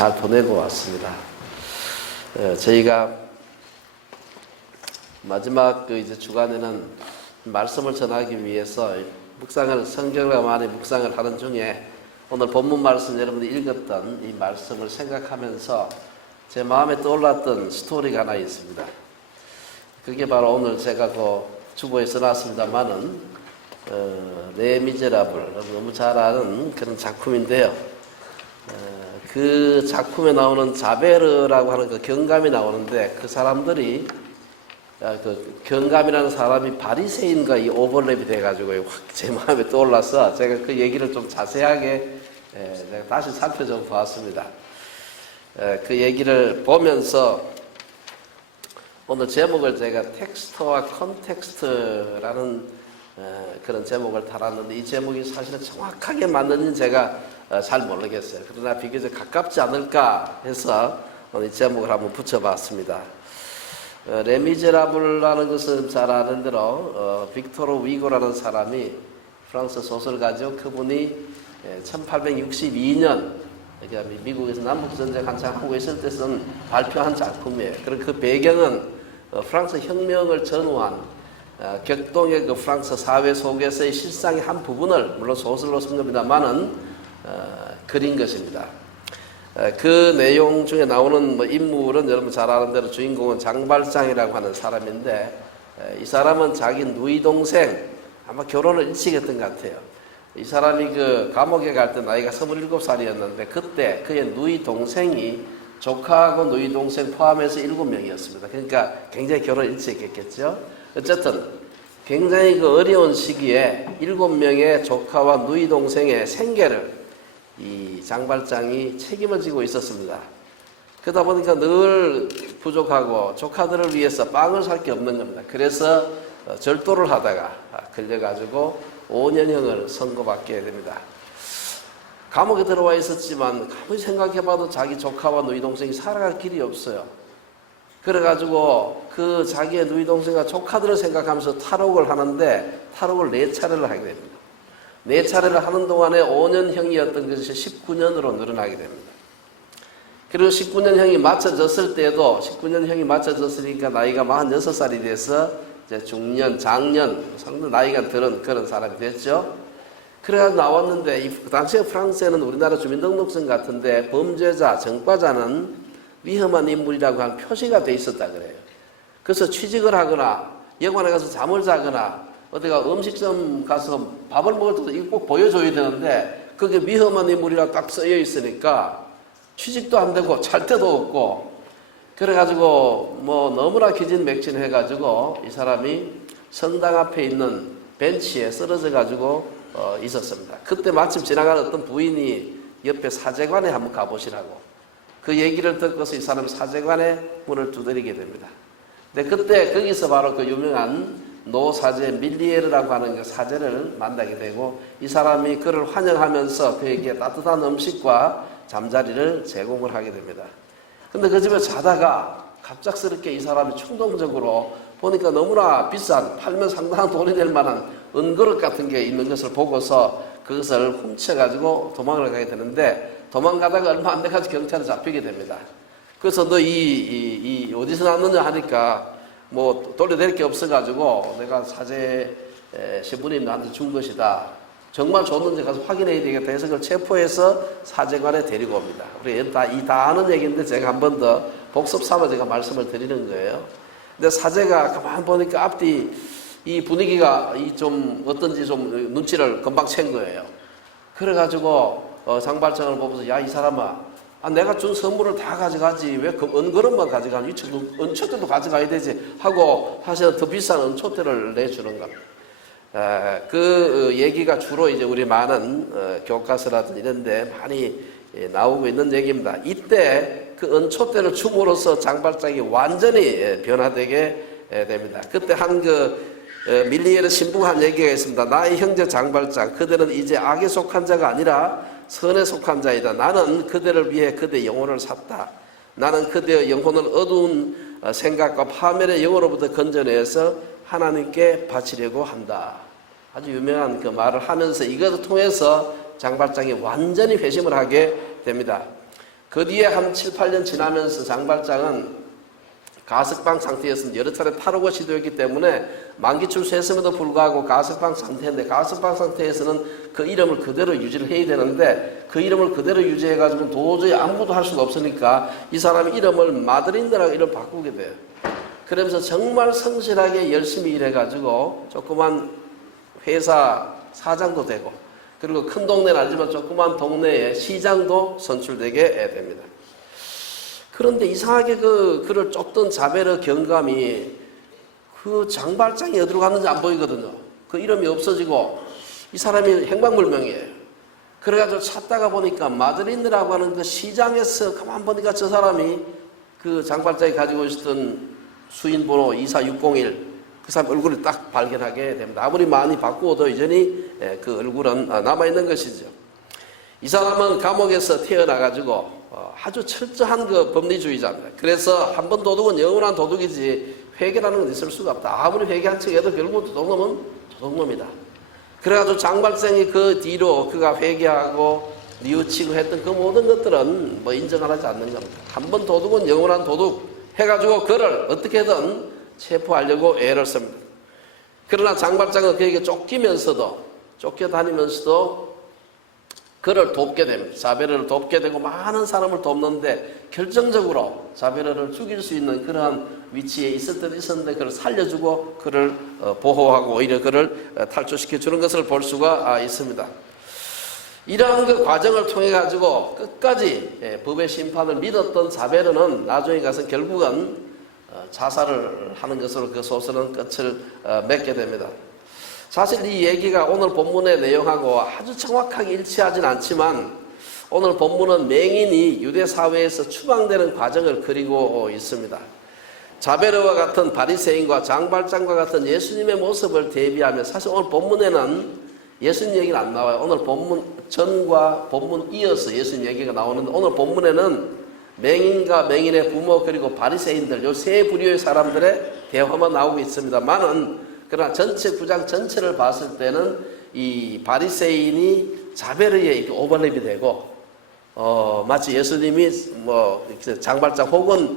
잘 보내고 왔습니다. 저희가 마지막 이제 주간에는 말씀을 전하기 위해서 성경과 많이 묵상을 하는 중에 오늘 본문 말씀 여러분들이 읽었던 이 말씀을 생각하면서 제 마음에 떠올랐던 스토리가 하나 있습니다. 그게 바로 오늘 제가 주보에 써놨습니다만은 레미제라블, 너무 잘 아는 그런 작품인데요. 그 작품에 나오는 자베르라고 하는 그 경감이 나오는데, 그 사람들이 그 경감이라는 사람이 바리새인과 이 오버랩이 돼가지고 확 제 마음에 떠올라서 제가 그 얘기를 좀 자세하게 내가 다시 살펴좀 보았습니다. 그 얘기를 보면서 오늘 제목을 제가 텍스트와 컨텍스트라는 그런 제목을 달았는데, 이 제목이 사실은 정확하게 맞는지는 제가 잘 모르겠어요. 그러나 비교적 가깝지 않을까 해서 오늘 이 제목을 한번 붙여봤습니다. 레미제라블라는 것은 잘 아는 대로 빅토르 위고라는 사람이 프랑스 소설가죠. 그분이 1862년 그러니까 미국에서 남북전쟁 한창 하고 있을 때 쓴 발표한 작품이에요. 그리고 그 배경은 프랑스 혁명을 전후한 격동의 그 프랑스 사회 속에서의 실상의 한 부분을 물론 소설로 쓴 겁니다만은 그린 것입니다. 그 내용 중에 나오는 인물은 여러분 잘 아는 대로 주인공은 장발장이라고 하는 사람인데, 이 사람은 자기 누이 동생 아마 결혼을 일찍 했던 것 같아요. 이 사람이 그 감옥에 갈 때 나이가 27살이었는데 그때 그의 누이 동생이 조카하고 누이 동생 포함해서 7명이었습니다. 그러니까 굉장히 결혼을 일찍 했겠죠. 어쨌든 굉장히 그 어려운 시기에 7명의 조카와 누이 동생의 생계를 이 장발장이 책임을 지고 있었습니다. 그러다 보니까 늘 부족하고 조카들을 위해서 빵을 살 게 없는 겁니다. 그래서 절도를 하다가 걸려가지고 5년형을 선고받게 됩니다. 감옥에 들어와 있었지만 아무리 생각해봐도 자기 조카와 누이 동생이 살아갈 길이 없어요. 그래가지고 그 자기의 누이 동생과 조카들을 생각하면서 탈옥을 하는데 탈옥을 4차례를 하게 됩니다. 4차례를 하는 동안에 5년형이었던 것이 19년으로 늘어나게 됩니다. 그리고 19년형이 맞춰졌을 때도 19년형이 맞춰졌으니까 나이가 46살이 돼서 이제 중년, 장년, 상당히 나이가 들은 그런 사람이 됐죠. 그래가지고 나왔는데 그 당시에 프랑스에는 우리나라 주민등록증 같은데 범죄자, 정과자는 위험한 인물이라고 하는 표시가 돼 있었다 그래요. 그래서 취직을 하거나 여관에 가서 잠을 자거나 어디가 음식점 가서 밥을 먹을 때도 이거 꼭 보여줘야 되는데 그게 위험한 인물이라고 딱 쓰여 있으니까 취직도 안 되고 잘 데도 없고, 그래가지고 너무나 기진맥진해가지고 이 사람이 성당 앞에 있는 벤치에 쓰러져가지고 있었습니다. 그때 마침 지나가는 어떤 부인이 옆에 사제관에 한번 가보시라고 그 얘기를 듣고서 이 사람이 사제관의 문을 두드리게 됩니다. 근데 그때 거기서 바로 그 유명한 노사제 밀리에르라고 하는 그 사제를 만나게 되고, 이 사람이 그를 환영하면서 그에게 따뜻한 음식과 잠자리를 제공을 하게 됩니다. 근데 그 집에 자다가 갑작스럽게 이 사람이 충동적으로 보니까 너무나 비싼, 팔면 상당한 돈이 될 만한 은그릇 같은 게 있는 것을 보고서 그것을 훔쳐가지고 도망을 가게 되는데, 도망가다가 얼마 안 돼가지고 경찰에 잡히게 됩니다. 그래서 너 어디서 났느냐 하니까 돌려낼 게 없어가지고 내가 사제 신부님 나한테 준 것이다. 정말 줬는지 가서 확인해야 되겠다 해서 그걸 체포해서 사제관에 데리고 옵니다. 우리 다 아는 얘기인데 제가 한 번 더 복습 삼아 제가 말씀을 드리는 거예요. 근데 사제가 가만 보니까 앞뒤 이 분위기가 좀 어떤지 좀 눈치를 금방 챈 거예요. 그래가지고 장발장을 보면서 야, 이 사람아, 내가 준 선물을 다 가져가지 왜 그 은그릇만 가져가니? 은초대도 가져가야 되지 하고 사실은 더 비싼 은초대를 내주는 겁니다. 그 얘기가 주로 이제 우리 많은 교과서라든지 이런 데 많이 나오고 있는 얘기입니다. 이때 그 은초대를 줌으로써 장발장이 완전히 변화되게 됩니다. 그때 밀리에르 신부가 한 얘기가 있습니다. 나의 형제 장발장, 그들은 이제 악에 속한 자가 아니라 선에 속한 자이다. 나는 그들을 위해 그들의 영혼을 샀다. 나는 그들의 영혼을 어두운 생각과 파멸의 영으로부터 건져내서 하나님께 바치려고 한다. 아주 유명한 그 말을 하면서 이것을 통해서 장발장이 완전히 회심을 하게 됩니다. 그 뒤에 한 7, 8년 지나면서 장발장은 가석방 상태에서 여러 차례 탈옥을 시도했기 때문에 만기 출소했음에도 불구하고 가석방 상태인데, 가석방 상태에서는 그 이름을 그대로 유지를 해야 되는데 그 이름을 그대로 유지해가지고 도저히 아무것도 할 수가 없으니까 이 사람이 이름을 마드린드라고 이름 바꾸게 돼요. 그러면서 정말 성실하게 열심히 일해가지고 조그만 회사 사장도 되고, 그리고 큰 동네는 아니지만 조그만 동네에 시장도 선출되게 됩니다. 그런데 이상하게 그를 쫓던 자베르 경감이 그 장발장이 어디로 갔는지 안 보이거든요. 그 이름이 없어지고 이 사람이 행방불명이에요. 그래가지고 찾다가 보니까 마드린드라고 하는 그 시장에서 가만 보니까 저 사람이 그 장발장이 가지고 있었던 수인번호 24601, 그 사람 얼굴을 딱 발견하게 됩니다. 아무리 많이 바꾸어도 여전히 그 얼굴은 남아있는 것이죠. 이 사람은 감옥에서 태어나가지고 아주 철저한 그 법리주의자입니다. 그래서 한 번 도둑은 영원한 도둑이지 회개라는 건 있을 수가 없다. 아무리 회개한 척해도 결국 도둑놈은 도둑놈이다. 그래가지고 장발생이 그 뒤로 그가 회개하고 뉘우치고 했던 그 모든 것들은 뭐 인정하지 않는 겁니다. 한 번 도둑은 영원한 도둑 해가지고 그를 어떻게든 체포하려고 애를 씁니다. 그러나 장발장은 그에게 쫓겨다니면서도 그를 돕게 됩니다. 자베르를 돕게 되고 많은 사람을 돕는데 결정적으로 자베르를 죽일 수 있는 그러한 위치에 있었는데 그를 살려주고 그를 보호하고 오히려 그를 탈출시켜 주는 것을 볼 수가 있습니다. 이러한 그 과정을 통해 가지고 끝까지 법의 심판을 믿었던 자베르는 나중에 가서 결국은 자살을 하는 것으로 그 소설은 끝을 맺게 됩니다. 사실 이 얘기가 오늘 본문의 내용하고 아주 정확하게 일치하진 않지만 오늘 본문은 맹인이 유대 사회에서 추방되는 과정을 그리고 있습니다. 자베르와 같은 바리새인과 장발장과 같은 예수님의 모습을 대비하면 사실 오늘 본문에는 예수님 얘기는 안 나와요. 오늘 본문 전과 본문 이어서 예수님 얘기가 나오는데 오늘 본문에는 맹인과 맹인의 부모 그리고 바리새인들 요 세 부류의 사람들의 대화만 나오고 있습니다만은 그러나 전체 구장 전체를 봤을 때는 이 바리새인이 자베르에 이렇게 오버랩이 되고 마치 예수님이 뭐 장발장 혹은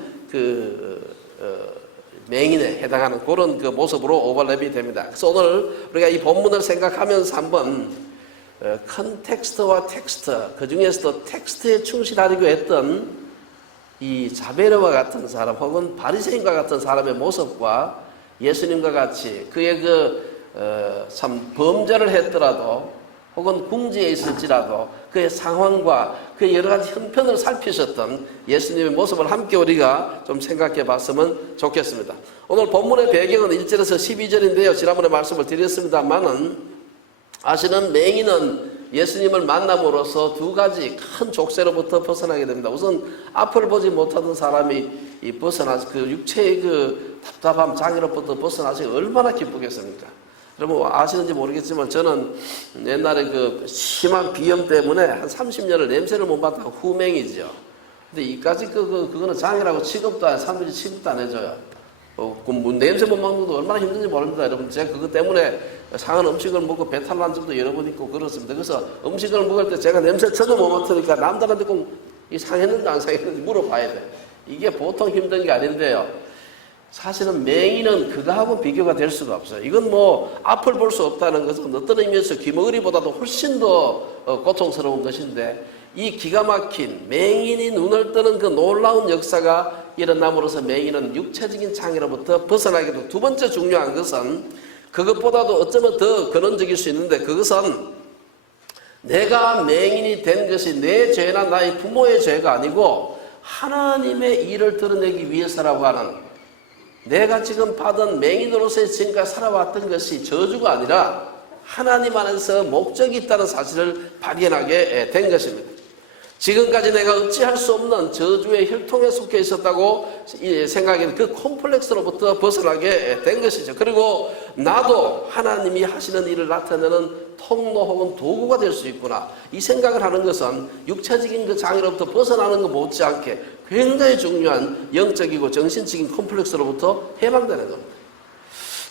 맹인에 해당하는 그런 그 모습으로 오버랩이 됩니다. 그래서 오늘 우리가 이 본문을 생각하면서 한번 컨텍스트와 텍스트, 그 중에서도 텍스트에 충실하려고 했던 이 자베르와 같은 사람 혹은 바리새인과 같은 사람의 모습과 예수님과 같이 그의 참 범죄를 했더라도 혹은 궁지에 있을지라도 그의 상황과 그의 여러 가지 형편을 살피셨던 예수님의 모습을 함께 우리가 좀 생각해 봤으면 좋겠습니다. 오늘 본문의 배경은 1절에서 12절인데요. 지난번에 말씀을 드렸습니다만은 아시는 맹인은 예수님을 만남으로써 두 가지 큰 족쇄로부터 벗어나게 됩니다. 우선 앞을 보지 못하던 사람이 벗어나서 그 육체의 그 답답함, 장애로부터 벗어나서 얼마나 기쁘겠습니까? 여러분 아시는지 모르겠지만 저는 옛날에 그 심한 비염 때문에 한 30년을 냄새를 못 맡다가 후맹이죠. 근데 이까지 그거는 장애라고 취급도 안, 사람들이 취급도 안 해줘요. 냄새 못 맡는 것도 얼마나 힘든지 모릅니다. 여러분 제가 그것 때문에 상한 음식을 먹고 배탈 난 적도 여러 번 있고 그렇습니다. 그래서 음식을 먹을 때 제가 냄새 전혀 못 맡으니까 남들한테 꼭 이 상했는지 안 상했는지 물어봐야 돼요. 이게 보통 힘든 게 아닌데요. 사실은 맹인은 그거하고 비교가 될 수가 없어요. 이건 뭐 앞을 볼 수 없다는 것은 어떤 의미에서 귀머거리보다도 훨씬 더 고통스러운 것인데 이 기가 막힌 맹인이 눈을 뜨는 그 놀라운 역사가 일어남으로써 맹인은 육체적인 장애로부터 벗어나게 되고 두 번째 중요한 것은 그것보다도 어쩌면 더 근원적일 수 있는데 그것은 내가 맹인이 된 것이 내 죄나 나의 부모의 죄가 아니고 하나님의 일을 드러내기 위해서라고 하는 내가 지금 받은 맹인으로서의 지금까지 살아왔던 것이 저주가 아니라 하나님 안에서 목적이 있다는 사실을 발견하게 된 것입니다. 지금까지 내가 어찌할 수 없는 저주의 혈통에 속해 있었다고 생각하는 그 콤플렉스로부터 벗어나게 된 것이죠. 그리고 나도 하나님이 하시는 일을 나타내는 통로 혹은 도구가 될 수 있구나. 이 생각을 하는 것은 육체적인 그 장애로부터 벗어나는 것 못지않게 굉장히 중요한 영적이고 정신적인 콤플렉스로부터 해방되는 겁니다.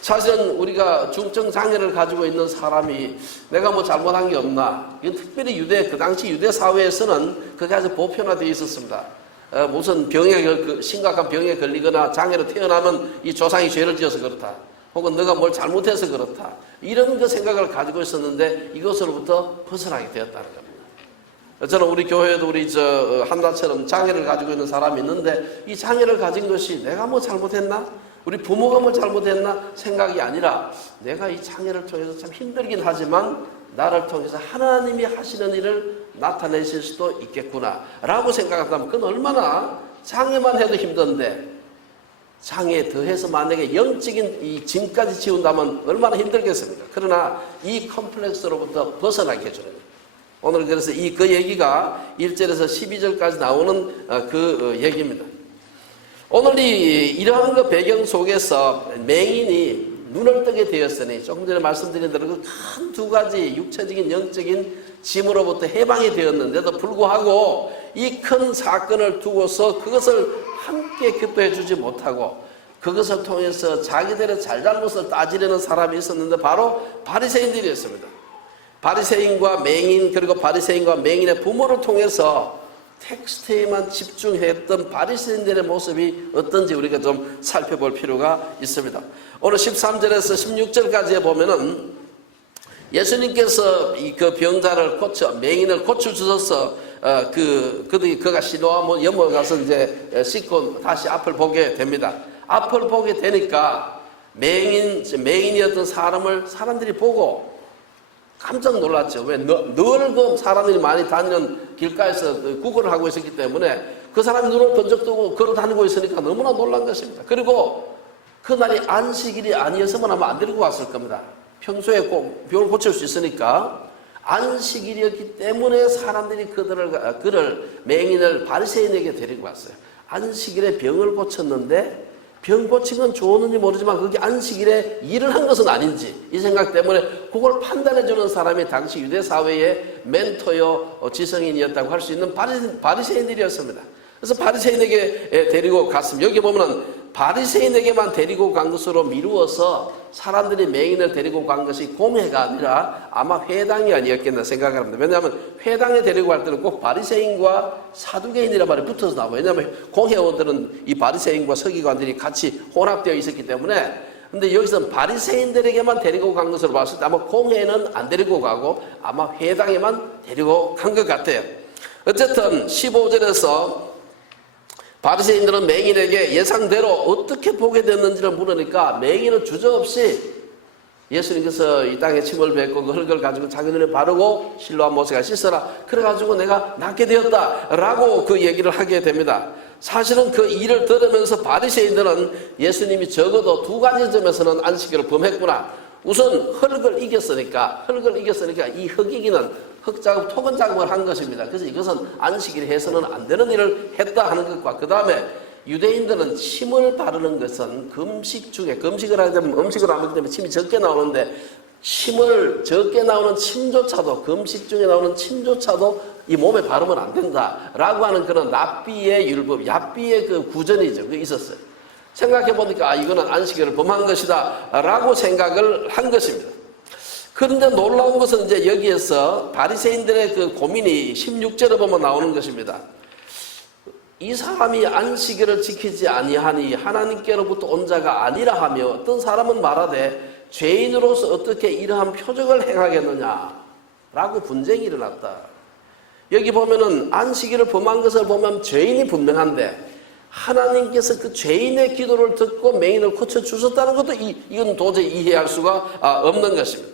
사실은 우리가 중증 장애를 가지고 있는 사람이 내가 뭐 잘못한 게 없나? 이건 특별히 그 당시 유대 사회에서는 그게 아주 보편화되어 있었습니다. 무슨 심각한 병에 걸리거나 장애로 태어나면 이 조상이 죄를 지어서 그렇다. 혹은 너가 뭘 잘못해서 그렇다. 이런 그 생각을 가지고 있었는데 이것으로부터 벗어나게 되었다는 겁니다. 저는 우리 교회에도 우리 한나처럼 장애를 가지고 있는 사람이 있는데 이 장애를 가진 것이 내가 뭐 잘못했나? 우리 부모가 뭘 잘못했나 생각이 아니라 내가 이 장애를 통해서 참 힘들긴 하지만 나를 통해서 하나님이 하시는 일을 나타내실 수도 있겠구나 라고 생각한다면 그건 얼마나 장애만 해도 힘든데 장애에 더해서 만약에 영적인 이 짐까지 지운다면 얼마나 힘들겠습니까? 그러나 이 컴플렉스로부터 벗어나게 해주는 거예요. 오늘 그래서 그 얘기가 1절에서 12절까지 나오는 그 얘기입니다. 오늘 이러한 그 배경 속에서 맹인이 눈을 뜨게 되었으니 조금 전에 말씀드린 대로 그 큰 두 가지 육체적인 영적인 짐으로부터 해방이 되었는데도 불구하고 이 큰 사건을 두고서 그것을 함께 기뻐해 주지 못하고 그것을 통해서 자기들의 잘잘못을 따지려는 사람이 있었는데 바로 바리새인들이었습니다. 바리새인과 맹인 그리고 바리새인과 맹인의 부모를 통해서 텍스트에만 집중했던 바리새인들의 모습이 어떤지 우리가 좀 살펴볼 필요가 있습니다. 오늘 13절에서 16절까지에 보면은 예수님께서 그 병자를 맹인을 고쳐주셔서 그가 시로암 연못 가서 이제 씻고 다시 앞을 보게 됩니다. 앞을 보게 되니까 맹인이었던 사람을 사람들이 보고 깜짝 놀랐죠. 왜? 늘 그 사람들이 많이 다니는 길가에서 구걸을 하고 있었기 때문에 그 사람이 눈을 번쩍 뜨고 걸어 다니고 있으니까 너무나 놀란 것입니다. 그리고 그날이 안식일이 아니었으면 아마 안 데리고 왔을 겁니다. 평소에 꼭 병을 고칠 수 있으니까 안식일이었기 때문에 사람들이 그를 맹인을 바리새인에게 데리고 왔어요. 안식일에 병을 고쳤는데 병 고친 건 좋았는지 모르지만 그게 안식일에 일을 한 것은 아닌지 이 생각 때문에 그걸 판단해 주는 사람이 당시 유대 사회의 멘토요 지성인이었다고 할 수 있는 바리새인들이었습니다. 그래서 바리새인에게 데리고 갔습니다. 여기 보면은 바리새인에게만 데리고 간 것으로 미루어서 사람들이 맹인을 데리고 간 것이 공회가 아니라 아마 회당이 아니었겠나 생각을 합니다. 왜냐하면 회당에 데리고 갈 때는 꼭 바리새인과 사두개인이라는 말이 붙어서 나와요. 왜냐하면 공회원들은 이 바리새인과 서기관들이 같이 혼합되어 있었기 때문에 근데 여기서는 바리새인들에게만 데리고 간 것으로 봤을 때 아마 공회는 안 데리고 가고 아마 회당에만 데리고 간 것 같아요. 어쨌든 15절에서 바리새인들은 맹인에게 예상대로 어떻게 보게 됐는지를 물으니까 맹인은 주저없이 예수님께서 이 땅에 침을 뱉고 그 흙을 가지고 자기 눈에 바르고 실로암 못에가 씻어라 그래가지고 내가 낫게 되었다라고 그 얘기를 하게 됩니다. 사실은 그 일을 들으면서 바리새인들은 예수님이 적어도 두 가지 점에서는 안식일을 범했구나. 우선 흙을 이겼으니까 이 흙이기는 흙작업, 토건 작업을 한 것입니다. 그래서 이것은 안식일에 해서는 안 되는 일을 했다 하는 것과 그 다음에 유대인들은 침을 바르는 것은 금식 중에 금식을 하게 되면 음식을 안 먹기 때문에 침이 적게 나오는데 침을 적게 나오는 침조차도 금식 중에 나오는 침조차도 이 몸에 바르면 안 된다라고 하는 그런 납비의 율법, 납비의 그 구전이죠. 그게 있었어요. 생각해 보니까 이거는 안식일을 범한 것이다 라고 생각을 한 것입니다. 그런데 놀라운 것은 이제 여기에서 바리새인들의 그 고민이 16절에 보면 나오는 것입니다. 이 사람이 안식일을 지키지 아니하니 하나님께로부터 온 자가 아니라 하며 어떤 사람은 말하되 죄인으로서 어떻게 이러한 표적을 행하겠느냐라고 분쟁이 일어났다. 여기 보면은 안식일을 범한 것을 보면 죄인이 분명한데 하나님께서 그 죄인의 기도를 듣고 맹인을 고쳐주셨다는 것도 이건 도저히 이해할 수가 없는 것입니다.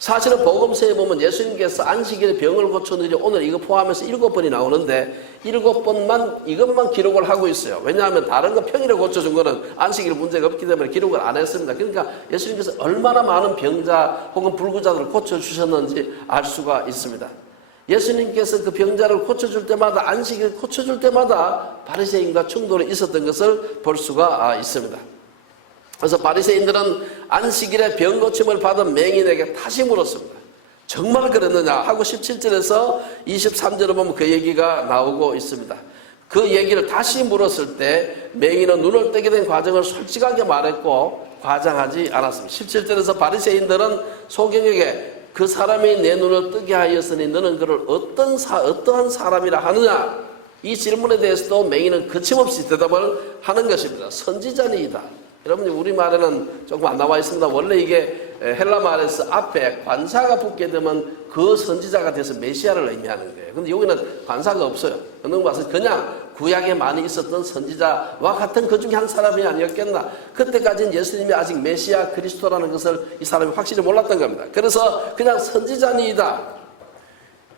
사실은 복음서에 보면 예수님께서 안식일에 병을 고쳐는 일이 오늘 이거 포함해서 7번이 나오는데 7번만 이것만 기록을 하고 있어요. 왜냐하면 다른 거 평일에 고쳐준 거는 안식일 문제가 없기 때문에 기록을 안 했습니다. 그러니까 예수님께서 얼마나 많은 병자 혹은 불구자들을 고쳐주셨는지 알 수가 있습니다. 예수님께서 그 병자를 고쳐줄 때마다 안식일 고쳐줄 때마다 바리새인과 충돌이 있었던 것을 볼 수가 있습니다. 그래서 바리새인들은 안식일에 병 고침을 받은 맹인에게 다시 물었습니다. 정말 그랬느냐 하고 17절에서 23절에 보면 그 얘기가 나오고 있습니다. 그 얘기를 다시 물었을 때 맹인은 눈을 뜨게 된 과정을 솔직하게 말했고 과장하지 않았습니다. 17절에서 바리새인들은 소경에게 그 사람이 내 눈을 뜨게 하였으니 너는 그를 어떠한 사람이라 하느냐? 이 질문에 대해서도 맹인은 거침없이 대답을 하는 것입니다. 선지자니이다. 여러분, 우리말에는 조금 안 나와 있습니다. 원래 이게 헬라 말에서 앞에 관사가 붙게 되면 그 선지자가 돼서 메시아를 의미하는 거예요. 근데 여기는 관사가 없어요. 어느 봐서 그냥 구약에 많이 있었던 선지자와 같은 그 중에 한 사람이 아니었겠나. 그때까지는 예수님이 아직 메시아 그리스도라는 것을 이 사람이 확실히 몰랐던 겁니다. 그래서 그냥 선지자니이다.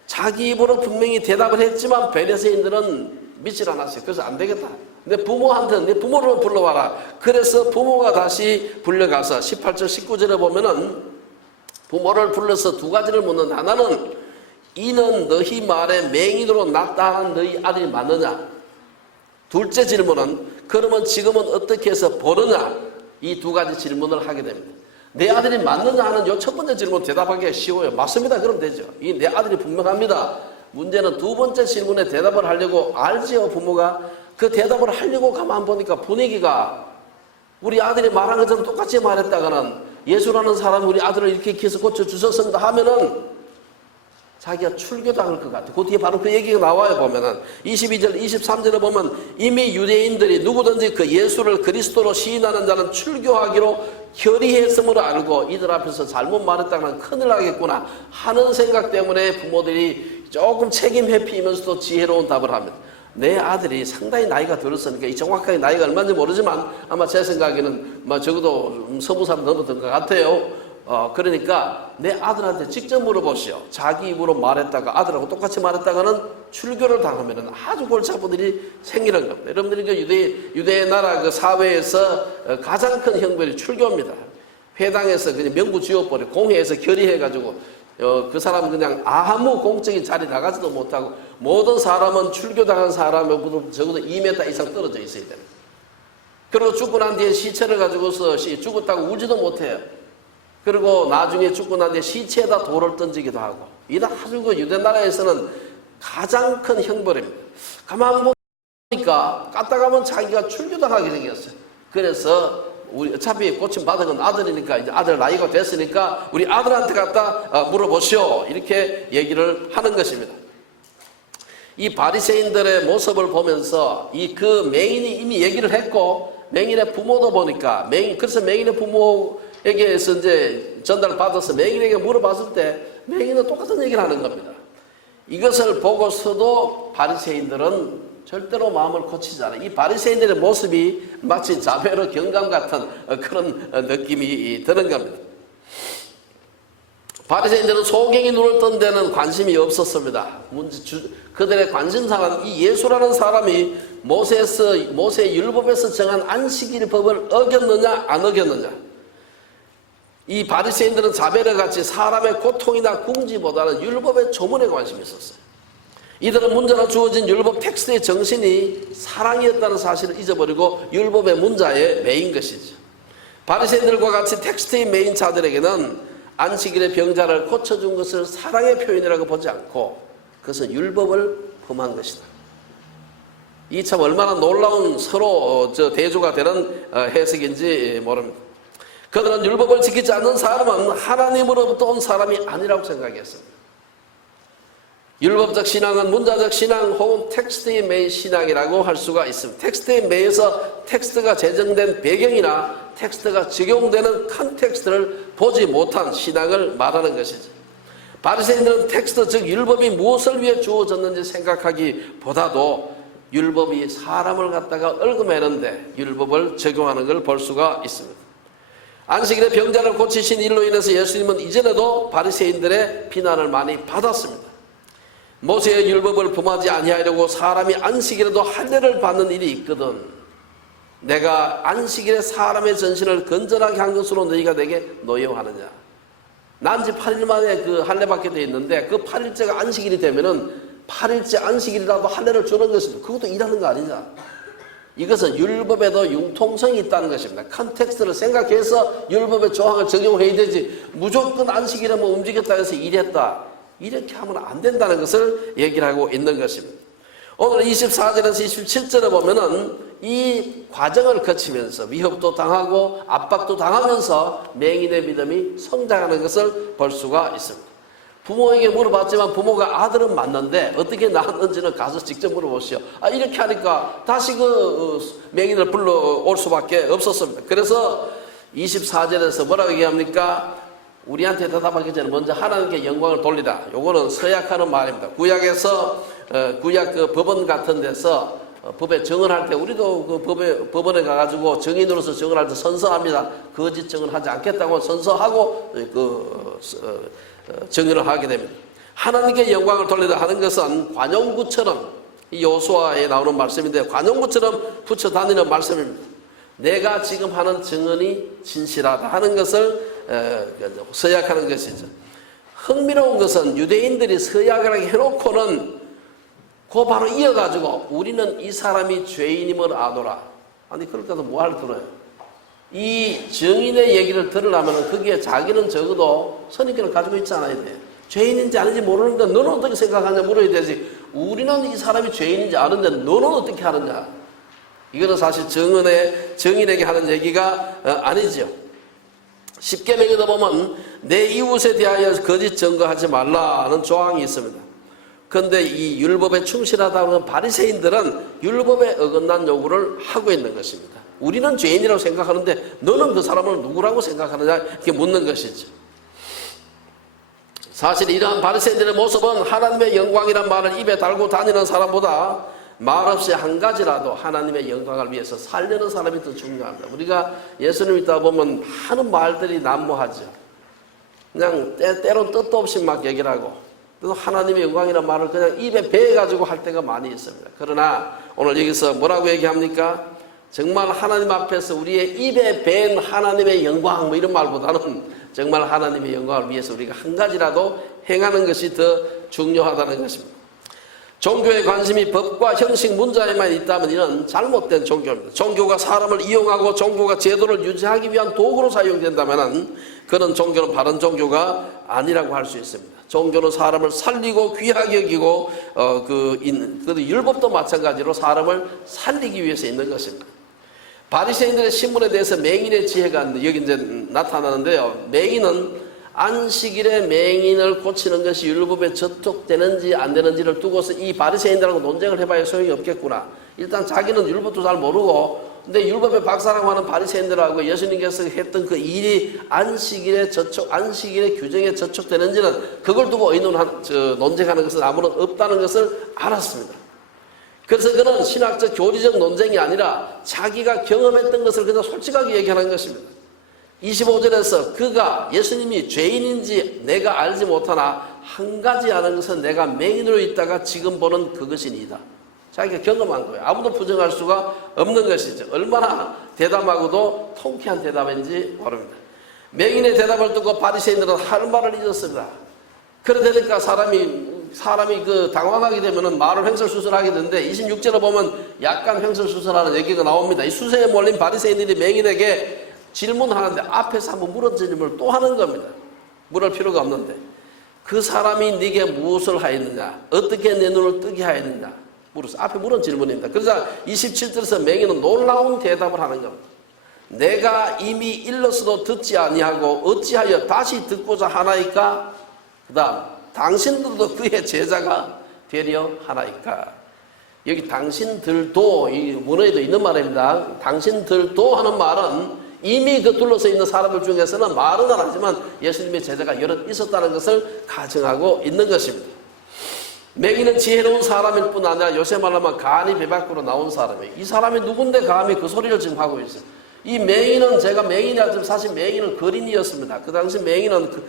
자기 입으로 분명히 대답을 했지만 바리새인들은 믿질 않았어요. 그래서 안 되겠다. 내 부모한테 내 부모를 불러와라. 그래서 부모가 다시 불려가서 18절 19절에 보면은 부모를 불러서 두 가지를 묻는다. 하나는 이는 너희 말에 맹인으로 나타난 너희 아들이 맞느냐? 둘째 질문은 그러면 지금은 어떻게 해서 보느냐? 이 두 가지 질문을 하게 됩니다. 내 아들이 맞느냐 하는 요 첫 번째 질문 대답하기가 쉬워요. 맞습니다. 그럼 되죠. 이 내 아들이 분명합니다. 문제는 두 번째 질문에 대답을 하려고 알지요, 부모가. 그 대답을 하려고 가만 보니까 분위기가 우리 아들이 말한 것처럼 똑같이 말했다가는 예수라는 사람이 우리 아들을 이렇게 기해서 고쳐주셨습니다 하면은 자기가 출교당할 것 같아요. 그 뒤에 바로 그 얘기가 나와요. 보면은 22절 23절에 보면 이미 유대인들이 누구든지 그 예수를 그리스도로 시인하는 자는 출교하기로 결의했음으로 알고 이들 앞에서 잘못 말했다가는 큰일 나겠구나 하는 생각 때문에 부모들이 조금 책임 회피이면서도 지혜로운 답을 합니다. 내 아들이 상당히 나이가 들었으니까 이 정확하게 나이가 얼마인지 모르지만 아마 제 생각에는 적어도 20살 넘었던 것 같아요. 그러니까 내 아들한테 직접 물어보시오. 자기 입으로 말했다가 아들하고 똑같이 말했다가는 출교를 당하면 아주 골치 아픈 일이 생기는 겁니다. 여러분들이 그 유대 나라 그 사회에서 가장 큰 형벌이 출교입니다. 회당에서 그냥 명부 지워버려 공회에서 결의해가지고 그 사람은 그냥 아무 공적인 자리 나가지도 못하고 모든 사람은 출교당한 사람보다 적어도 2m 이상 떨어져 있어야 됩니다. 그리고 죽고 난 뒤에 시체를 가지고서 죽었다고 울지도 못해요. 그리고 나중에 죽고 난 뒤에 시체에다 돌을 던지기도 하고 이런 아주 그 유대 나라에서는 가장 큰 형벌입니다. 가만 보니까 까딱하면 자기가 출교당하게 생겼어요. 그래서 우리 어차피 고침 받은 건 아들이니까 이제 아들 나이가 됐으니까 우리 아들한테 갖다 물어보시오. 이렇게 얘기를 하는 것입니다. 이 바리새인들의 모습을 보면서 그 맹인이 이미 얘기를 했고 맹인의 부모도 보니까 그래서 맹인의 부모에게서 이제 전달을 받아서 맹인에게 물어봤을 때 맹인은 똑같은 얘기를 하는 겁니다. 이것을 보고서도 바리새인들은 절대로 마음을 고치지 않아요. 이 바리새인들의 모습이 마치 자베르 경감 같은 그런 느낌이 드는 겁니다. 바리새인들은 소경이 눈을 뜬 데는 관심이 없었습니다. 그들의 관심사는 이 예수라는 사람이 모세 율법에서 정한 안식일 법을 어겼느냐 안 어겼느냐. 이 바리새인들은 자베르같이 사람의 고통이나 궁지보다는 율법의 조문에 관심이 있었어요. 이들은 문자로 주어진 율법 텍스트의 정신이 사랑이었다는 사실을 잊어버리고 율법의 문자에 매인 것이죠. 바리새인들과 같이 텍스트의 매인 자들에게는 안식일의 병자를 고쳐준 것을 사랑의 표현이라고 보지 않고 그것은 율법을 범한 것이다. 이 참 얼마나 놀라운 서로 대조가 되는 해석인지 모릅니다. 그들은 율법을 지키지 않는 사람은 하나님으로부터 온 사람이 아니라고 생각했습니다. 율법적 신앙은 문자적 신앙 혹은 텍스트에 매인 신앙이라고 할 수가 있습니다. 텍스트에 매여서 텍스트가 제정된 배경이나 텍스트가 적용되는 컨텍스트를 보지 못한 신앙을 말하는 것이죠. 바리새인들은 텍스트 즉 율법이 무엇을 위해 주어졌는지 생각하기보다도 율법이 사람을 갖다가 얽어매는데 율법을 적용하는 걸 볼 수가 있습니다. 안식일에 병자를 고치신 일로 인해서 예수님은 이전에도 바리새인들의 비난을 많이 받았습니다. 모세의 율법을 범하지 아니하려고 사람이 안식일에도 할례를 받는 일이 있거든 내가 안식일에 사람의 전신을 건전하게 한 것으로 너희가 내게 노여워하느냐. 난지 8일 만에 그 할례 받게 되어 있는데 그 8일째가 안식일이 되면은 8일째 안식일이라도 할례를 주는 것입니다. 그것도 일하는 거 아니냐. 이것은 율법에도 융통성이 있다는 것입니다. 컨텍스트를 생각해서 율법의 조항을 적용해야 되지 무조건 안식일에 뭐 움직였다 해서 일했다 이렇게 하면 안 된다는 것을 얘기를 하고 있는 것입니다. 오늘 24절에서 27절에 보면은 이 과정을 거치면서 위협도 당하고 압박도 당하면서 맹인의 믿음이 성장하는 것을 볼 수가 있습니다. 부모에게 물어봤지만 부모가 아들은 맞는데 어떻게 낳았는지는 가서 직접 물어보시오. 이렇게 하니까 다시 맹인을 불러올 수밖에 없었습니다. 그래서 24절에서 뭐라고 얘기합니까? 우리한테 대답하기 전에 먼저 하나님께 영광을 돌리라. 요거는 서약하는 말입니다. 구약에서 구약 법원 같은 데서 법에 증언할 때 우리도 법원에 가가지고 증인으로서 증언할 때 선서합니다. 거짓 증언하지 않겠다고 선서하고 증언을 하게 됩니다. 하나님께 영광을 돌리라 하는 것은 관용구처럼, 이 요수아에 나오는 말씀인데 관용구처럼 붙여 다니는 말씀입니다. 내가 지금 하는 증언이 진실하다 하는 것을 서약하는 것이죠. 흥미로운 것은 유대인들이 서약을 해놓고는 그 바로 이어가지고 우리는 이 사람이 죄인임을 아노라. 아니 그러니까 뭐할 들어요. 이 증인의 얘기를 들으려면 거기에 자기는 적어도 선입견을 가지고 있지 않아야 돼. 죄인인지 아닌지 모르는데 너는 어떻게 생각하냐 물어야 되지. 우리는 이 사람이 죄인인지 아는데 너는 어떻게 하느냐. 이거는 사실 증인에게 하는 얘기가 아니죠. 십계명에도 보면 내 이웃에 대하여 거짓 증거하지 말라는 조항이 있습니다. 그런데 이 율법에 충실하다고 하는 바리새인들은 율법에 어긋난 요구를 하고 있는 것입니다. 우리는 죄인이라고 생각하는데 너는 그 사람을 누구라고 생각하느냐 이렇게 묻는 것이죠. 사실 이러한 바리새인들의 모습은 하나님의 영광이란 말을 입에 달고 다니는 사람보다 말없이 한 가지라도 하나님의 영광을 위해서 살려는 사람이 더 중요합니다. 우리가 예수님 있다 보면 하는 말들이 난무하죠. 그냥 때론 뜻도 없이 막 얘기를 하고 또 하나님의 영광이라는 말을 그냥 입에 배가지고 할 때가 많이 있습니다. 그러나 오늘 여기서 뭐라고 얘기합니까? 정말 하나님 앞에서 우리의 입에 밴 하나님의 영광 이런 말보다는 정말 하나님의 영광을 위해서 우리가 한 가지라도 행하는 것이 더 중요하다는 것입니다. 종교에 관심이 법과 형식 문자에만 있다면 이는 잘못된 종교입니다. 종교가 사람을 이용하고 종교가 제도를 유지하기 위한 도구로 사용된다면 그런 종교는 바른 종교가 아니라고 할 수 있습니다. 종교는 사람을 살리고 귀하게 여기고 율법도 마찬가지로 사람을 살리기 위해서 있는 것입니다. 바리새인들의 신분에 대해서 맹인의 지혜가 여기 이제 나타나는데요. 맹인은 안식일에 맹인을 고치는 것이 율법에 저촉되는지 안 되는지를 두고서 이 바리새인들하고 논쟁을 해봐야 소용이 없겠구나. 일단 자기는 율법도 잘 모르고 근데 율법의 박사라고 하는 바리새인들하고 예수님께서 했던 그 일이 안식일의 규정에 저촉되는지는 그걸 두고 논쟁하는 것은 아무런 없다는 것을 알았습니다. 그래서 그는 신학적 교리적 논쟁이 아니라 자기가 경험했던 것을 그냥 솔직하게 얘기하는 것입니다. 25절에서 그가 예수님이 죄인인지 내가 알지 못하나 한 가지 아는 것은 내가 맹인으로 있다가 지금 보는 그것이니이다. 자기가 경험한 거예요. 아무도 부정할 수가 없는 것이죠. 얼마나 대담하고도 통쾌한 대답인지 모릅니다. 맹인의 대답을 듣고 바리새인들은 할 말을 잊었습니다. 그러니까 사람이 당황하게 되면 말을 횡설수설하게 되는데 26절에 보면 약간 횡설수설하는 얘기가 나옵니다. 이 수세에 몰린 바리새인들이 맹인에게 질문하는데 앞에서 한번 물은 질문을 또 하는 겁니다. 물을 필요가 없는데 그 사람이 네게 무엇을 하였느냐, 어떻게 내 눈을 뜨게 하였느냐 물었어. 앞에 물은 질문입니다. 그러자 27절에서 맹인은 놀라운 대답을 하는 겁니다. 내가 이미 일렀어도 듣지 아니하고 어찌하여 다시 듣고자 하나이까? 그 다음 당신들도 그의 제자가 되려 하나이까? 여기 당신들도 이 문어에도 있는 말입니다. 당신들도 하는 말은 이미 그 둘러서 있는 사람들 중에서는 말은 안 하지만 예수님의 제자가 여럿 있었다는 것을 가정하고 있는 것입니다. 맹인은 지혜로운 사람일 뿐 아니라 요새 말하면 간이 배 밖으로 나온 사람이에요. 이 사람이 누군데 감히 그 소리를 지금 하고 있어요. 이 맹인은 제가 맹인이었지만 사실 맹인은 거린이었습니다. 그 당시 맹인은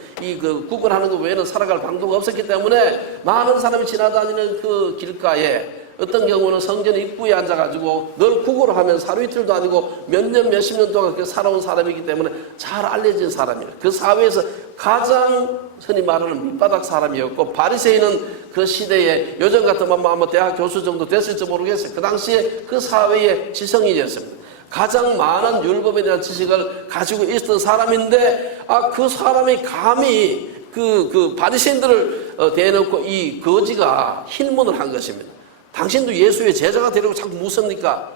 구걸하는 것 외에는 살아갈 방도가 없었기 때문에 많은 사람이 지나다니는 그 길가에 어떤 경우는 성전 입구에 앉아가지고 늘 구걸을 하면 하루 이틀도 아니고 몇 년, 몇십 년 동안 그렇게 살아온 사람이기 때문에 잘 알려진 사람이에요. 그 사회에서 가장 흔히 말하는 밑바닥 사람이었고 바리새인은 그 시대에 요즘 같으면 아마 대학 교수 정도 됐을지 모르겠어요. 그 당시에 그 사회의 지성인이었습니다. 가장 많은 율법에 대한 지식을 가지고 있었던 사람인데 그 사람이 감히 그 바리새인들을 대놓고 이 거지가 힐문을 한 것입니다. 당신도 예수의 제자가 되려고 자꾸 묻습니까?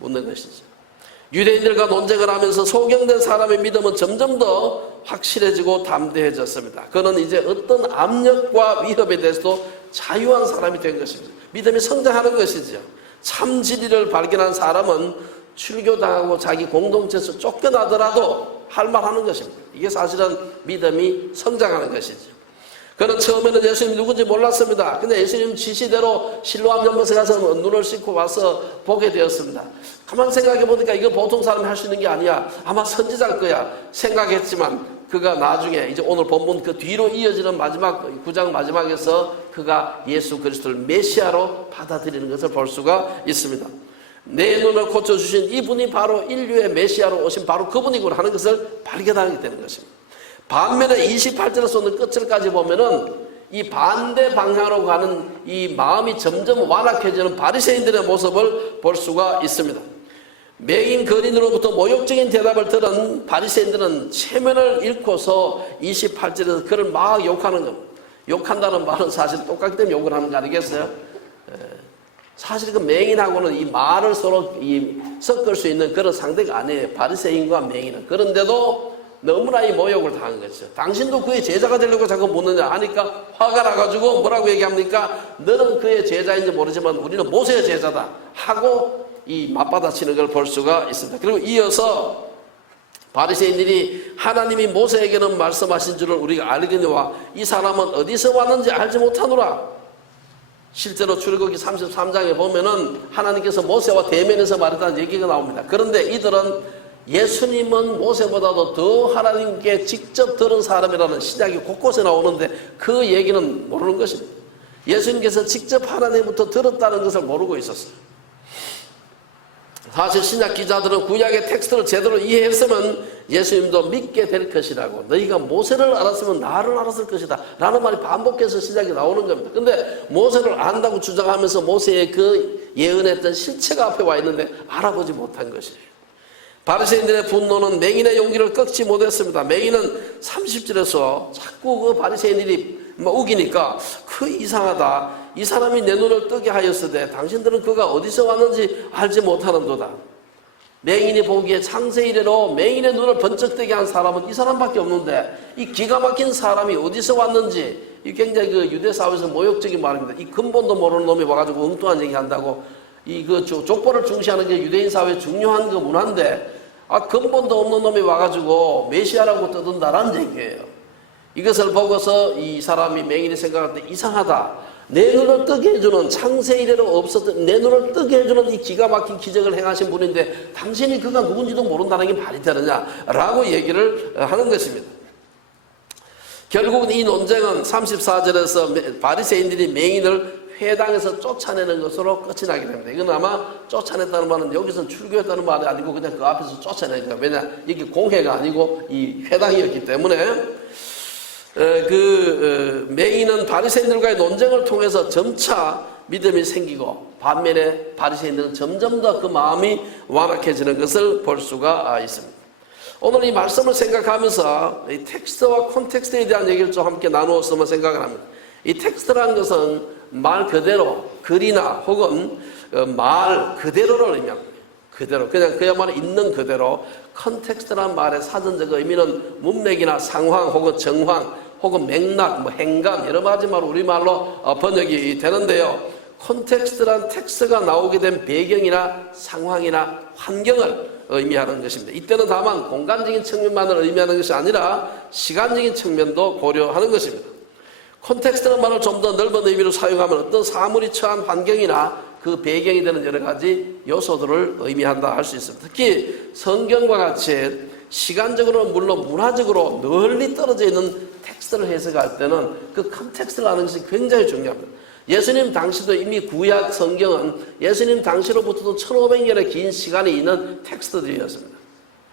묻는 것이죠. 유대인들과 논쟁을 하면서 소경된 사람의 믿음은 점점 더 확실해지고 담대해졌습니다. 그는 이제 어떤 압력과 위협에 대해서도 자유한 사람이 된 것입니다. 믿음이 성장하는 것이죠. 참 진리를 발견한 사람은 출교당하고 자기 공동체에서 쫓겨나더라도 할 말 하는 것입니다. 이게 사실은 믿음이 성장하는 것이죠. 그는 처음에는 예수님 누군지 몰랐습니다. 근데 예수님 지시대로 실로암 연못에 가서 눈을 씻고 와서 보게 되었습니다. 가만 생각해 보니까 이거 보통 사람이 할 수 있는 게 아니야. 아마 선지자일 거야 생각했지만 그가 나중에 이제 오늘 본문 그 뒤로 이어지는 마지막 9장 마지막에서 그가 예수 그리스도를 메시아로 받아들이는 것을 볼 수가 있습니다. 내 눈을 고쳐주신 이분이 바로 인류의 메시아로 오신 바로 그분이구나 하는 것을 발견하게 되는 것입니다. 반면에 28절에서 오늘 끝을까지 보면은 이 반대 방향으로 가는 이 마음이 점점 완악해지는 바리새인들의 모습을 볼 수가 있습니다. 맹인 거린으로부터 모욕적인 대답을 들은 바리새인들은 체면을 잃고서 28절에서 그를 막 욕하는 겁니다. 욕한다는 말은 사실 똑같기 때문에 욕을 하는 거 아니겠어요? 사실 그 맹인하고는 이 말을 서로 섞을 수 있는 그런 상대가 아니에요. 바리새인과 맹인은. 그런데도 너무나 이 모욕을 당한 거죠. 당신도 그의 제자가 되려고 자꾸 묻느냐 하니까 화가 나가지고 뭐라고 얘기합니까? 너는 그의 제자인지 모르지만 우리는 모세의 제자다 하고 이 맞받아치는 걸 볼 수가 있습니다. 그리고 이어서 바리새인들이 하나님이 모세에게는 말씀하신 줄을 우리가 알거니와 이 사람은 어디서 왔는지 알지 못하노라. 실제로 출애굽기 33장에 보면은 하나님께서 모세와 대면해서 말했다는 얘기가 나옵니다. 그런데 이들은 예수님은 모세보다도 더 하나님께 직접 들은 사람이라는 신약이 곳곳에 나오는데 그 얘기는 모르는 것입니다. 예수님께서 직접 하나님부터 들었다는 것을 모르고 있었어요. 사실 신약 기자들은 구약의 텍스트를 제대로 이해했으면 예수님도 믿게 될 것이라고, 너희가 모세를 알았으면 나를 알았을 것이다 라는 말이 반복해서 신약이 나오는 겁니다. 근데 모세를 안다고 주장하면서 모세의 그 예언했던 실체가 앞에 와 있는데 알아보지 못한 것이에요. 바리새인들의 분노는 맹인의 용기를 꺾지 못했습니다. 맹인은 30절에서 자꾸 그 바리새인들이 우기니까 그 이상하다. 이 사람이 내 눈을 뜨게 하였으되 당신들은 그가 어디서 왔는지 알지 못하는도다. 맹인이 보기에 창세 이래로 맹인의 눈을 번쩍 뜨게 한 사람은 이 사람밖에 없는데 이 기가 막힌 사람이 어디서 왔는지, 이 굉장히 그 유대 사회에서 모욕적인 말입니다. 이 근본도 모르는 놈이 와가지고 엉뚱한 얘기 한다고. 이 그 족보를 중시하는 게 유대인 사회의 중요한 그 문화인데 근본도 없는 놈이 와가지고 메시아라고 떠든다라는 얘기예요. 이것을 보고서 이 사람이 맹인이 생각할 때 이상하다. 내 눈을 뜨게 해주는, 창세 이래로 없었던 내 눈을 뜨게 해주는 이 기가 막힌 기적을 행하신 분인데 당신이 그가 누군지도 모른다는 게 말이 되느냐라고 얘기를 하는 것입니다. 결국은 이 논쟁은 34절에서 바리새인들이 맹인을 회당에서 쫓아내는 것으로 끝이 나게 됩니다. 이건 아마 쫓아냈다는 말은 여기서 출교했다는 말이 아니고 그냥 그 앞에서 쫓아내니까. 왜냐, 이게 공회가 아니고 이 회당이었기 때문에 맹인은 바리새인들과의 논쟁을 통해서 점차 믿음이 생기고, 반면에 바리새인들은 점점 더 그 마음이 완악해지는 것을 볼 수가 있습니다. 오늘 이 말씀을 생각하면서 이 텍스트와 콘텍스트에 대한 얘기를 좀 함께 나누었으면 생각을 합니다. 이 텍스트라는 것은 말 그대로, 글이나 혹은 말 그대로를 의미합니다. 그대로, 그냥 그야말로 있는 그대로. 컨텍스트란 말의 사전적 의미는 문맥이나 상황 혹은 정황 혹은 맥락, 행간, 여러 가지 말 우리말로 번역이 되는데요. 콘텍스트란 텍스트가 나오게 된 배경이나 상황이나 환경을 의미하는 것입니다. 이때는 다만 공간적인 측면만을 의미하는 것이 아니라 시간적인 측면도 고려하는 것입니다. 콘텍스트라는 말을 좀 더 넓은 의미로 사용하면 어떤 사물이 처한 환경이나 그 배경이 되는 여러 가지 요소들을 의미한다 할 수 있습니다. 특히 성경과 같이 시간적으로 물론 문화적으로 널리 떨어져 있는 텍스트를 해석할 때는 그 컨텍스트를 아는 것이 굉장히 중요합니다. 예수님 당시도 이미 구약 성경은 예수님 당시로부터도 1500년의 긴 시간이 있는 텍스트들이었습니다.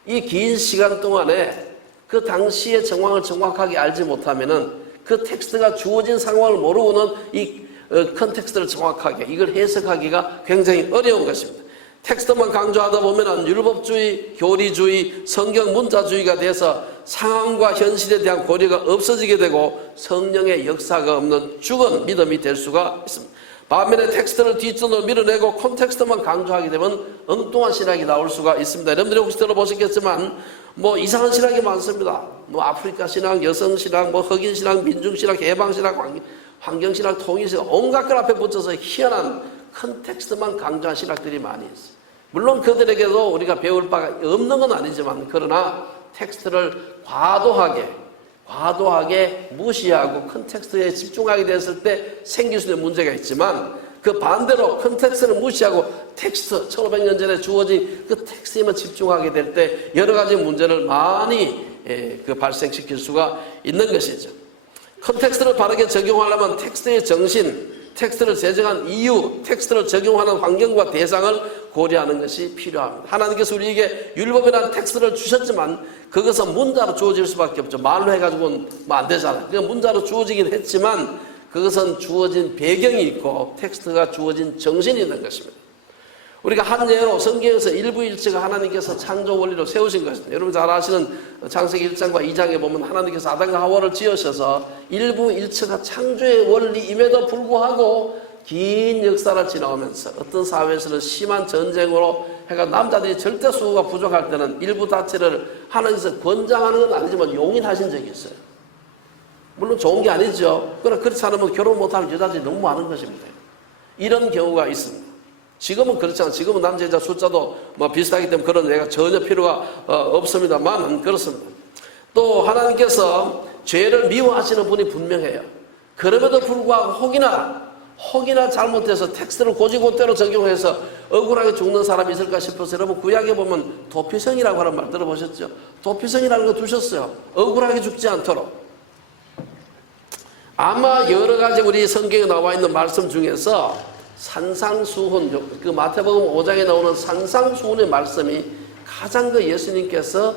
이 긴 시간 동안에 그 당시의 정황을 정확하게 알지 못하면은 그 텍스트가 주어진 상황을 모르고는 이 컨텍스트를 정확하게 이걸 해석하기가 굉장히 어려운 것입니다. 텍스트만 강조하다 보면 율법주의, 교리주의, 성경 문자주의가 돼서 상황과 현실에 대한 고려가 없어지게 되고 성령의 역사가 없는 죽은 믿음이 될 수가 있습니다. 반면에 텍스트를 뒷전으로 밀어내고 콘텍스트만 강조하게 되면 엉뚱한 신학이 나올 수가 있습니다. 여러분들이 혹시 들어보셨겠지만 뭐 이상한 신학이 많습니다. 뭐 아프리카 신학, 여성 신학, 뭐 흑인 신학, 민중 신학, 해방 신학, 환경 신학, 통일 신학, 온갖 걸 앞에 붙여서 희한한 컨텍스트만 강조한 신학들이 많이 있어요. 물론 그들에게도 우리가 배울 바가 없는 건 아니지만, 그러나 텍스트를 과도하게 무시하고 컨텍스트에 집중하게 됐을 때 생길 수 있는 문제가 있지만, 그 반대로 컨텍스트를 무시하고 텍스트, 1500년 전에 주어진 그 텍스트에만 집중하게 될 때 여러 가지 문제를 많이 발생시킬 수가 있는 것이죠. 컨텍스트를 바르게 적용하려면 텍스트의 정신, 텍스트를 제정한 이유, 텍스트를 적용하는 환경과 대상을 고려하는 것이 필요합니다. 하나님께서 우리에게 율법이라는 텍스트를 주셨지만 그것은 문자로 주어질 수밖에 없죠. 말로 해가지고는 뭐 안 되잖아요. 그러니까 문자로 주어지긴 했지만 그것은 주어진 배경이 있고 텍스트가 주어진 정신이 있는 것입니다. 우리가 한 예로 성경에서 일부일체가 하나님께서 창조 원리로 세우신 것입니다. 여러분 잘 아시는 창세기 1장과 2장에 보면 하나님께서 아담과 하와를 지으셔서 일부일체가 창조의 원리임에도 불구하고 긴 역사를 지나오면서 어떤 사회에서는 심한 전쟁으로 해가 남자들이 절대 수가 부족할 때는 일부 다체를 하나님께서 권장하는 건 아니지만 용인하신 적이 있어요. 물론 좋은 게 아니죠. 그러나 그렇지 않으면 결혼 못하면 여자들이 너무 많은 것입니다. 이런 경우가 있습니다. 지금은 그렇잖아요. 지금은 남자 여자 숫자도 뭐 비슷하기 때문에 그런 얘기가 전혀 필요가 없습니다만 그렇습니다. 또 하나님께서 죄를 미워하시는 분이 분명해요. 그럼에도 불구하고 혹이나 잘못해서 텍스트를 고지고대로 적용해서 억울하게 죽는 사람이 있을까 싶어서 여러분 구약에 보면 도피성이라고 하는 말 들어보셨죠? 도피성이라는 거 두셨어요. 억울하게 죽지 않도록. 아마 여러 가지 우리 성경에 나와 있는 말씀 중에서 산상수훈, 그 마태복음 5장에 나오는 산상수훈의 말씀이 가장 그 예수님께서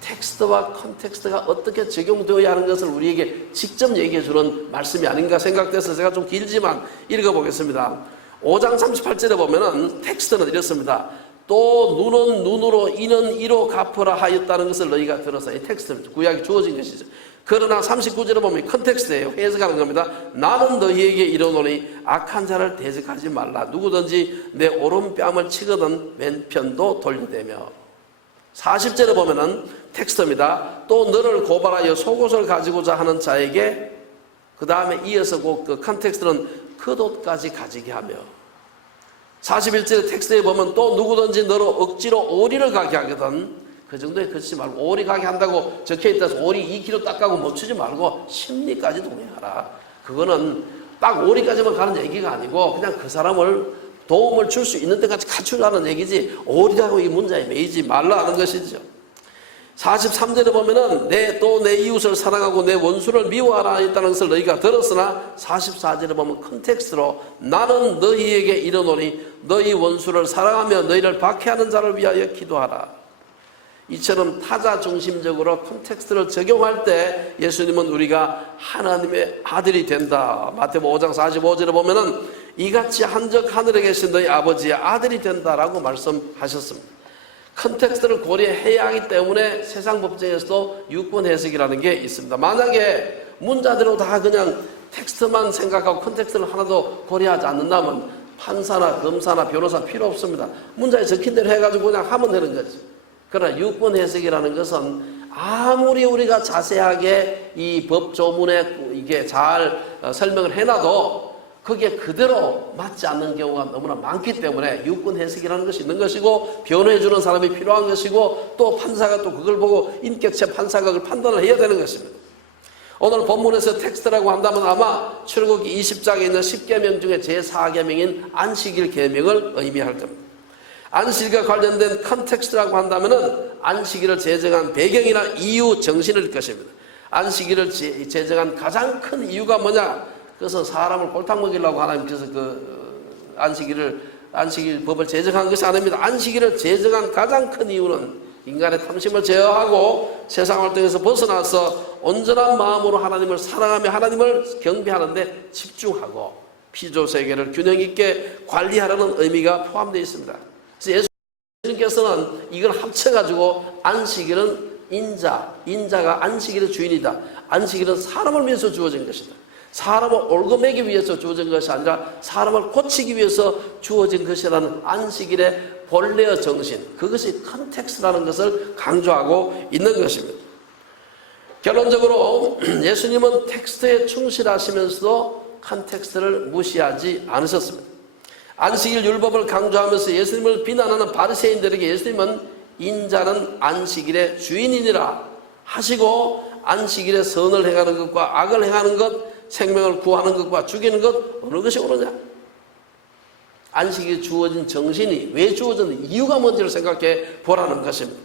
텍스트와 컨텍스트가 어떻게 적용되어야 하는 것을 우리에게 직접 얘기해 주는 말씀이 아닌가 생각돼서 제가 좀 길지만 읽어보겠습니다. 5장 38절에 보면은 텍스트는 이렇습니다. 또 눈은 눈으로 이는 이로 갚으라 하였다는 것을 너희가 들어서, 이 텍스트 구약이 주어진 것이죠. 그러나 39절에 보면 컨텍스트예요. 해석하는 겁니다. 나는 너희에게 이르노니 악한 자를 대적하지 말라. 누구든지 내 오른뺨을 치거든 왼편도 돌려대며. 40절에 보면은 텍스트입니다. 또 너를 고발하여 속옷을 가지고자 하는 자에게, 그 다음에 이어서 그 컨텍스트는 겉옷까지 가지게 하며. 41절의 텍스트에 보면 또 누구든지 너로 억지로 오리를 가게 하거든, 그 정도에 그치지 말고, 오리 가게 한다고 적혀있다 해서 오리 2kg 딱 가고 멈추지 말고 심리까지 동행하라. 그거는 딱 오리까지만 가는 얘기가 아니고 그냥 그 사람을 도움을 줄 수 있는 데까지 갖추라는 얘기지, 오리라고 이 문자에 매이지 말라는 것이죠. 43절에 보면은 내 이웃을 사랑하고 내 원수를 미워하라 했다는 것을 너희가 들었으나, 44절에 보면 컨텍스트로 나는 너희에게 이르노니 너희 원수를 사랑하며 너희를 박해하는 자를 위하여 기도하라. 이처럼 타자 중심적으로 컨텍스트를 적용할 때 예수님은 우리가 하나님의 아들이 된다. 마태복음 5장 45절에 보면은 이같이 한적 하늘에 계신 너희 아버지의 아들이 된다라고 말씀하셨습니다. 컨텍스트를 고려해야 하기 때문에 세상 법정에서도 유권 해석이라는 게 있습니다. 만약에 문자대로 다 그냥 텍스트만 생각하고 컨텍스트를 하나도 고려하지 않는다면 판사나 검사나 변호사 필요 없습니다. 문자에 적힌 대로 해가지고 그냥 하면 되는 거죠. 그러나 유권 해석이라는 것은 아무리 우리가 자세하게 이 법 조문에 이게 잘 설명을 해놔도 그게 그대로 맞지 않는 경우가 너무나 많기 때문에 유권 해석이라는 것이 있는 것이고, 변호해 주는 사람이 필요한 것이고, 또 판사가 또 그걸 보고 인격체 판사가 그걸 판단을 해야 되는 것입니다. 오늘 본문에서 텍스트라고 한다면 아마 출애굽기 20장에 있는 10계명 중에 제4계명인 안식일 계명을 의미할 겁니다. 안식일과 관련된 컨텍스트라고 한다면은 안식일을 제정한 배경이나 이유, 정신일 것입니다. 안식일을 제정한 가장 큰 이유가 뭐냐? 그것은 사람을 골탕 먹이려고 하나님께서 안식일 법을 제정한 것이 아닙니다. 안식일을 제정한 가장 큰 이유는 인간의 탐심을 제어하고 세상 활동에서 벗어나서 온전한 마음으로 하나님을 사랑하며 하나님을 경배하는 데 집중하고 피조세계를 균형 있게 관리하라는 의미가 포함되어 있습니다. 그래서 예수님께서는 이걸 합쳐가지고 안식일은 인자가 안식일의 주인이다. 안식일은 사람을 위해서 주어진 것이다. 사람을 옳고매기 위해서 주어진 것이 아니라 사람을 고치기 위해서 주어진 것이라는 안식일의 본래의 정신, 그것이 컨텍스트라는 것을 강조하고 있는 것입니다. 결론적으로 예수님은 텍스트에 충실하시면서도 컨텍스트를 무시하지 않으셨습니다. 안식일 율법을 강조하면서 예수님을 비난하는 바리새인들에게 예수님은 인자는 안식일의 주인이니라 하시고, 안식일에 선을 행하는 것과 악을 행하는 것, 생명을 구하는 것과 죽이는 것, 어느 것이 옳으냐? 안식일에 주어진 정신이 왜 주어졌는지, 이유가 뭔지를 생각해 보라는 것입니다.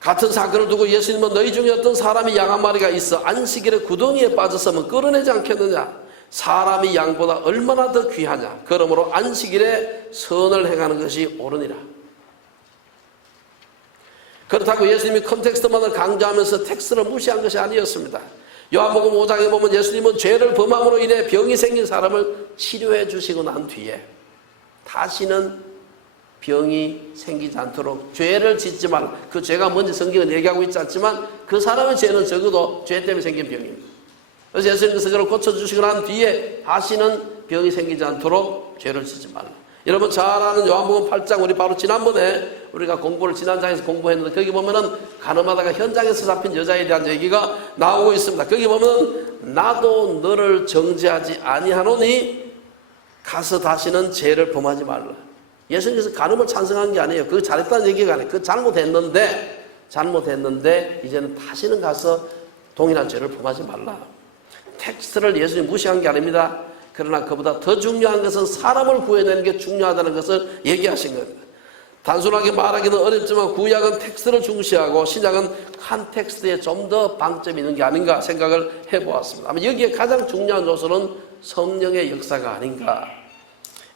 같은 사건을 두고 예수님은 너희 중에 어떤 사람이 양 한 마리가 있어 안식일에 구덩이에 빠졌으면 끌어내지 않겠느냐? 사람이 양보다 얼마나 더 귀하냐? 그러므로 안식일에 선을 행하는 것이 옳으니라. 그렇다고 예수님이 컨텍스트만을 강조하면서 텍스트를 무시한 것이 아니었습니다. 요한복음 5장에 보면 예수님은 죄를 범함으로 인해 병이 생긴 사람을 치료해 주시고 난 뒤에 다시는 병이 생기지 않도록 죄를 짓지 말라. 그 죄가 뭔지 성경은 얘기하고 있지 않지만 그 사람의 죄는 적어도 죄 때문에 생긴 병입니다. 그래서 예수님께서 그걸 고쳐주시고 난 뒤에 다시는 병이 생기지 않도록 죄를 짓지 말라. 여러분 잘 아는 요한복음 8장, 우리 바로 지난번에 우리가 공부를 지난 장에서 공부했는데 거기 보면은 가늠하다가 현장에서 잡힌 여자에 대한 얘기가 나오고 있습니다. 거기 보면은 나도 너를 정죄하지 아니하노니 가서 다시는 죄를 범하지 말라. 예수님께서 간음을 찬성한 게 아니에요. 그거 잘했다는 얘기가 아니에요. 그거 잘못했는데 이제는 다시는 가서 동일한 죄를 범하지 말라. 텍스트를 예수님이 무시한 게 아닙니다. 그러나 그보다 더 중요한 것은 사람을 구해내는 게 중요하다는 것을 얘기하신 겁니다. 단순하게 말하기는 어렵지만 구약은 텍스트를 중시하고 신약은 컨텍스트에 좀 더 방점이 있는 게 아닌가 생각을 해보았습니다. 아마 여기에 가장 중요한 요소는 성령의 역사가 아닌가.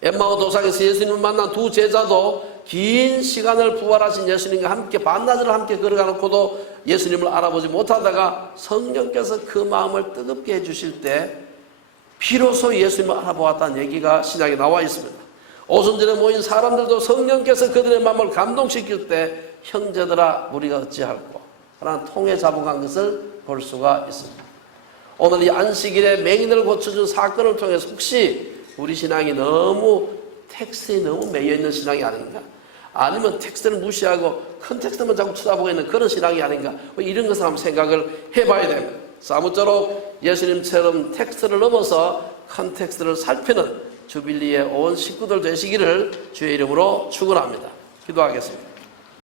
엠마오 도상에서 예수님을 만난 두 제자도 긴 시간을 부활하신 예수님과 함께 반나절을 함께 걸어가 놓고도 예수님을 알아보지 못하다가 성령께서 그 마음을 뜨겁게 해주실 때 비로소 예수님을 알아보았다는 얘기가 신약에 나와 있습니다. 오순절에 모인 사람들도 성령께서 그들의 마음을 감동시킬 때 형제들아 우리가 어찌할꼬 하는 통에 잡아간 것을 볼 수가 있습니다. 오늘 이 안식일에 맹인을 고쳐준 사건을 통해서 혹시 우리 신앙이 너무 텍스트에 너무 매여있는 신앙이 아닌가? 아니면 텍스트를 무시하고 컨텍스트만 자꾸 쳐다보고 있는 그런 신앙이 아닌가? 이런 것을 한번 생각을 해봐야 됩니다. 아무쪼록 예수님처럼 텍스트를 넘어서 컨텍스트를 살피는 주빌리의 온 식구들 되시기를 주의 이름으로 축원합니다. 기도하겠습니다.